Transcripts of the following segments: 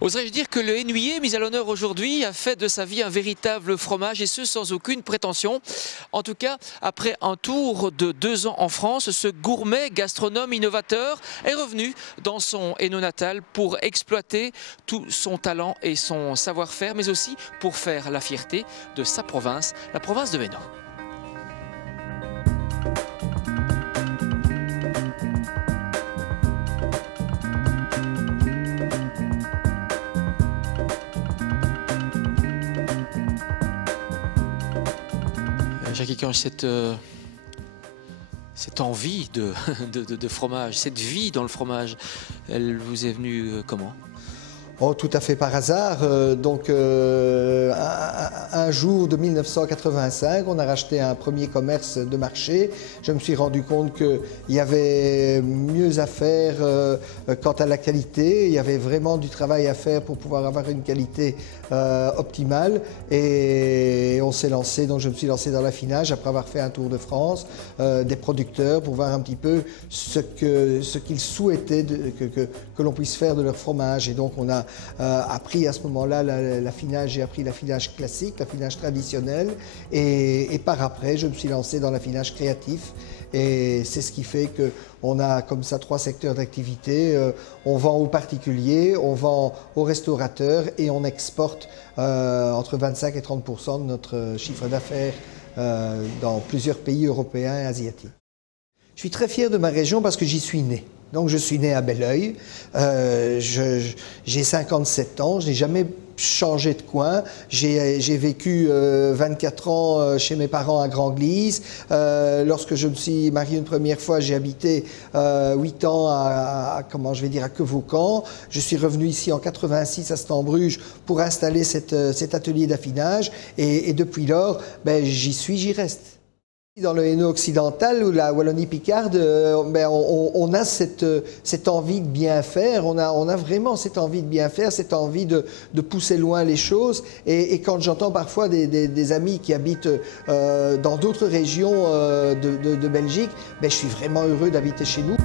Oserais-je dire que le Hennuyer, mis à l'honneur aujourd'hui, a fait de sa vie un véritable fromage, et ce sans aucune prétention. En tout cas, après un tour de 2 ans en France, ce gourmet gastronome innovateur est revenu dans son Hainaut natal pour exploiter tout son talent et son savoir-faire, mais aussi pour faire la fierté de sa province, la province de Hainaut. Jackie Cange, cette envie de fromage, cette vie dans le fromage, elle vous est venue comment ? Oh, tout à fait par hasard. Un jour de 1985, on a racheté un premier commerce de marché. Je me suis rendu compte qu'il y avait mieux à faire quant à la qualité. Il y avait vraiment du travail à faire pour pouvoir avoir une qualité optimale. Et on s'est lancé, donc je me suis lancé dans l'affinage après avoir fait un tour de France des producteurs pour voir un petit peu ce qu'ils souhaitaient que l'on puisse faire de leur fromage. Et donc on a appris à ce moment-là l'affinage, j'ai appris l'affinage classique, l'affinage traditionnel, et par après je me suis lancé dans l'affinage créatif, et c'est ce qui fait qu'on a comme ça 3 secteurs d'activité. On vend aux particuliers, on vend aux restaurateurs et on exporte entre 25 et 30% de notre chiffre d'affaires dans plusieurs pays européens et asiatiques. Je suis très fier de ma région parce que j'y suis né. Donc je suis né à Belœil, j'ai 57 ans, je n'ai jamais changé de coin, j'ai vécu 24 ans chez mes parents à Grand-Glise. Lorsque je me suis marié une première fois, j'ai habité 8 ans à Quevaucamp. Je suis revenu ici en 86 à Stambruge pour installer cet atelier d'affinage, et depuis lors, j'y reste. Dans le Hainaut occidental ou la Wallonie-Picarde, on a cette envie de bien faire, on a vraiment cette envie de bien faire, cette envie de pousser loin les choses. Et quand j'entends parfois des amis qui habitent dans d'autres régions de Belgique, je suis vraiment heureux d'habiter chez nous.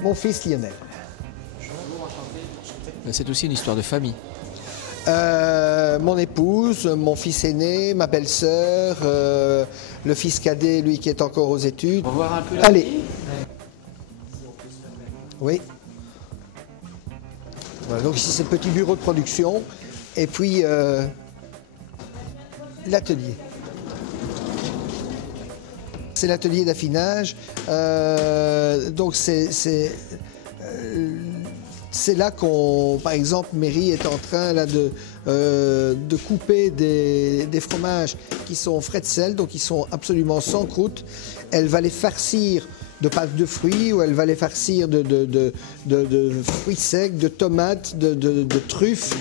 Mon fils Lionel. C'est aussi une histoire de famille. Mon épouse, mon fils aîné, ma belle-sœur, le fils cadet, lui qui est encore aux études. On va voir un peu. Allez. Oui. Voilà, donc ici c'est le petit bureau de production, et puis l'atelier. C'est l'atelier d'affinage. Donc c'est là qu'on, par exemple, Mary est en train là, de couper des fromages qui sont frais de sel, donc ils sont absolument sans croûte. Elle va les farcir de pâte de fruits, ou elle va les farcir de fruits secs, de tomates, de truffes.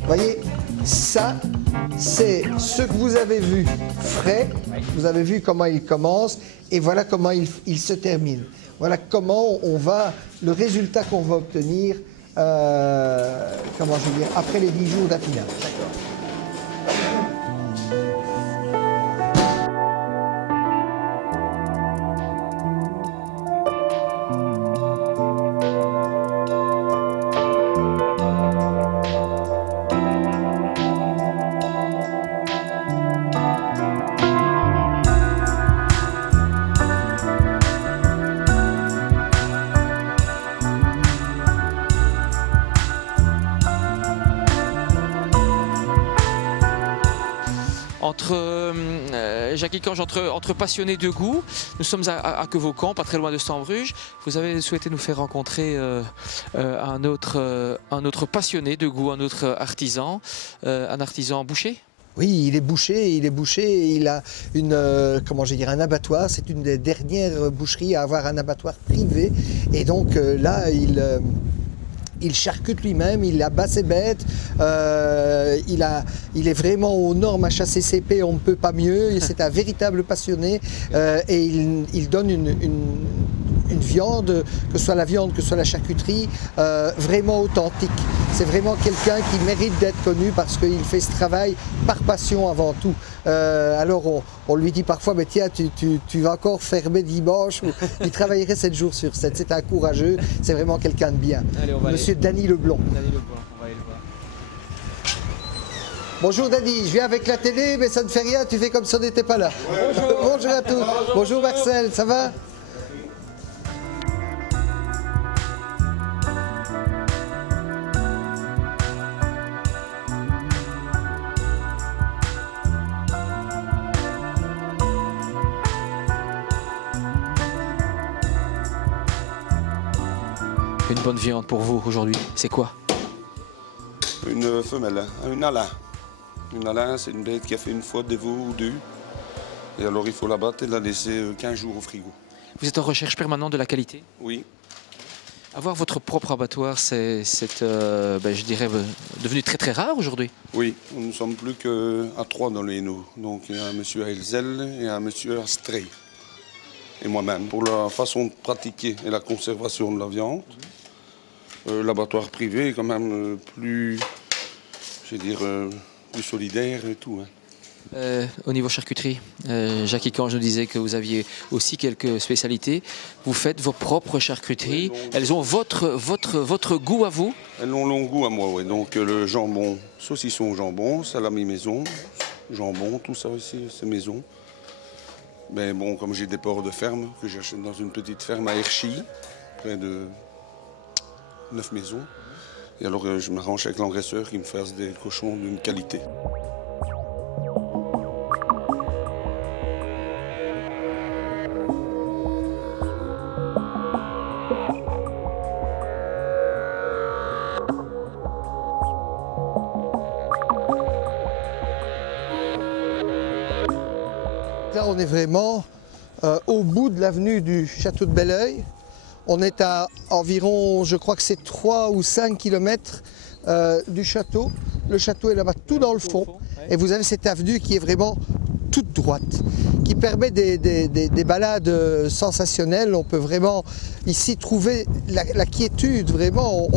Vous voyez, ça, c'est ce que vous avez vu frais, vous avez vu comment il commence, et voilà comment il se termine. Voilà comment le résultat qu'on va obtenir, après les 10 jours d'affinage. Jackie Cange, entre passionnés de goût, nous sommes à Quevaucamp, pas très loin de Stambruge. Vous avez souhaité nous faire rencontrer un autre passionné de goût, un autre artisan, un artisan boucher. Oui, il est boucher, il a un abattoir. C'est une des dernières boucheries à avoir un abattoir privé, et donc là, il charcute lui-même, il abat ses bêtes, il est vraiment aux normes HACCP, on ne peut pas mieux, c'est un véritable passionné, et il donne une viande, que ce soit la viande, que ce soit la charcuterie, vraiment authentique. C'est vraiment quelqu'un qui mérite d'être connu parce qu'il fait ce travail par passion avant tout. Alors on lui dit parfois, mais tiens, tu vas encore fermer dimanche. Il travaillerait 7 jours sur 7. C'est un courageux, c'est vraiment quelqu'un de bien. Allez, Monsieur Danny Leblond. Danny Leblond, on va aller le voir. Bonjour Danny, je viens avec la télé, mais ça ne fait rien, tu fais comme si on n'était pas là. Bonjour. Bonjour à tous. Bonjour Marcel, ça va? Une bonne viande pour vous aujourd'hui, c'est quoi? Une femelle, une alain. Une alain, c'est une bête qui a fait une fois des veaux ou deux. Et alors il faut la battre et la laisser 15 jours au frigo. Vous êtes en recherche permanente de la qualité? Oui, Avoir votre propre abattoir, c'est je dirais, devenu très très rare aujourd'hui. oui. Nous ne sommes plus qu'à 3 dans les Hainaut. Donc il y a un monsieur à Elzel et un monsieur à Strey. Et moi-même. Pour la façon de pratiquer et la conservation de la viande, l'abattoir privé est quand même plus, je veux dire, plus solidaire et tout. Hein. Au niveau charcuterie, Jacques Icange nous disait que vous aviez aussi quelques spécialités. Vous faites vos propres charcuteries. Oui, Elles ont votre goût à vous. Elles ont long goût à moi, oui. Donc le jambon, saucisson au jambon, salami maison, jambon, tout ça aussi, c'est maison. Mais bon, comme j'ai des porcs de ferme, que j'achète dans une petite ferme à Herchy, près de 9 maisons. Et alors je m'arrange avec l'engraisseur qui me fasse des cochons d'une qualité. Là, on est vraiment au bout de l'avenue du château de Belleuil. On est à environ, je crois que c'est 3 ou 5 kilomètres du château. Le château est là-bas tout dans le fond. Et vous avez cette avenue qui est vraiment toute droite, qui permet des balades sensationnelles. On peut vraiment ici trouver la quiétude, vraiment.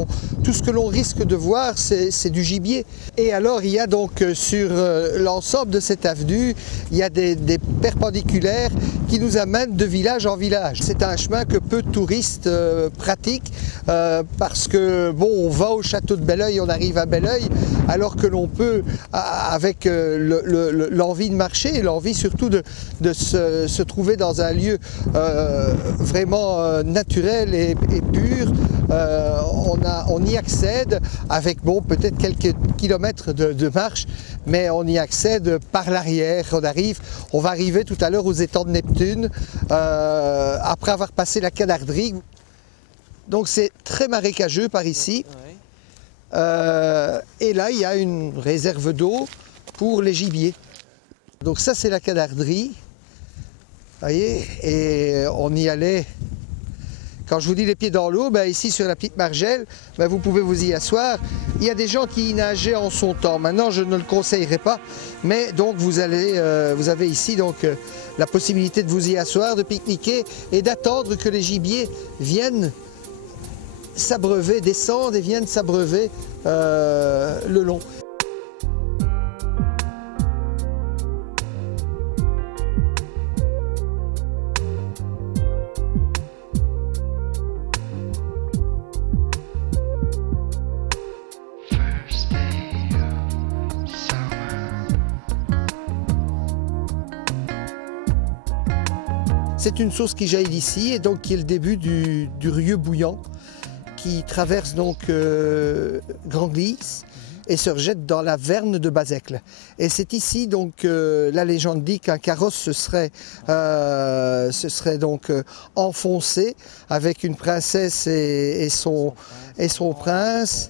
Tout ce que l'on risque de voir, c'est du gibier. Et alors, il y a donc sur l'ensemble de cette avenue, il y a des perpendiculaires qui nous amènent de village en village. C'est un chemin que peu de touristes pratiquent parce que, bon, on va au château de Belleuil, on arrive à Belleuil, alors que l'on peut, avec l'envie de marcher, l'envie surtout de se trouver dans un lieu vraiment naturel et pur, on y accède avec, bon, peut-être quelques kilomètres de marche, mais on y accède par l'arrière. On va arriver tout à l'heure aux étangs de Neptune, après avoir passé la Canarderie. Donc c'est très marécageux par ici. Et là, il y a une réserve d'eau pour les gibiers. Donc ça, c'est la Canarderie. Vous voyez, et on y allait. Quand je vous dis les pieds dans l'eau, ben ici sur la petite margelle, ben vous pouvez vous y asseoir. Il y a des gens qui y nageaient en son temps. Maintenant, je ne le conseillerais pas. Mais donc vous avez ici donc la possibilité de vous y asseoir, de pique-niquer et d'attendre que les gibiers viennent s'abreuver, descendent et viennent s'abreuver le long. C'est une source qui jaillit d'ici et donc qui est le début du Rieu bouillant qui traverse donc Grand-Glisse et se rejette dans la Verne de Bazecle. Et c'est ici donc la légende dit qu'un carrosse se serait donc enfoncé avec une princesse et son prince.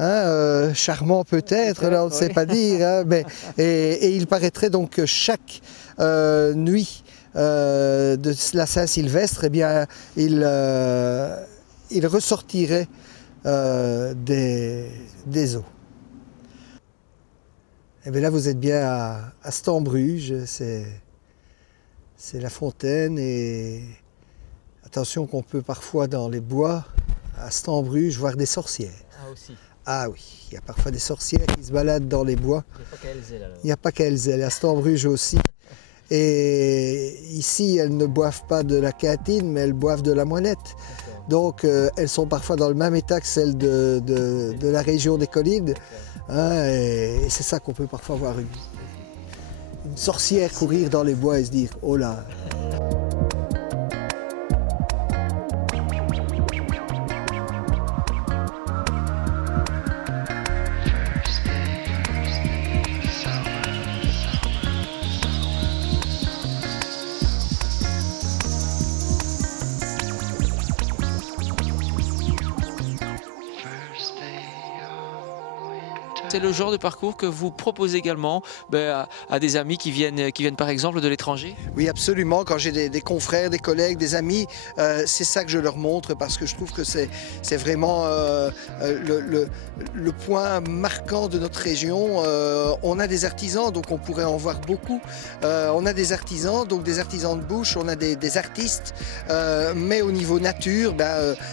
Hein, charmant peut-être, là on ne sait pas dire, hein, mais, et il paraîtrait donc que chaque nuit de la Saint-Sylvestre, eh bien, il ressortirait des eaux. Et bien là, vous êtes bien à Stambruge, c'est la fontaine, et Attention qu'on peut parfois dans les bois, à Stambruge, voir des sorcières. Ah aussi. Ah oui, il y a parfois des sorcières qui se baladent dans les bois. Il n'y a pas qu'à Elzel alors. Il n'y a pas qu'à Elzel, à Stambruge aussi. Et ici, elles ne boivent pas de la kéatine, mais elles boivent de la moinette. Donc, elles sont parfois dans le même état que celles de la région des collines. Hein, et c'est ça qu'on peut parfois voir une sorcière courir dans les bois et se dire « Oh là !» C'est le genre de parcours que vous proposez également à des amis qui viennent par exemple de l'étranger? Oui, absolument. Quand j'ai des confrères, des collègues, des amis, c'est ça que je leur montre parce que je trouve que c'est vraiment le point marquant de notre région. On a des artisans, donc on pourrait en voir beaucoup. On a des artisans, donc des artisans de bouche, on a des artistes, mais au niveau nature,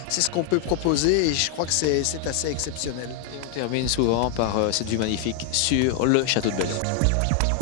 c'est ce qu'on peut proposer et je crois que c'est assez exceptionnel. Et on termine souvent par cette vue magnifique sur le château de Bellon.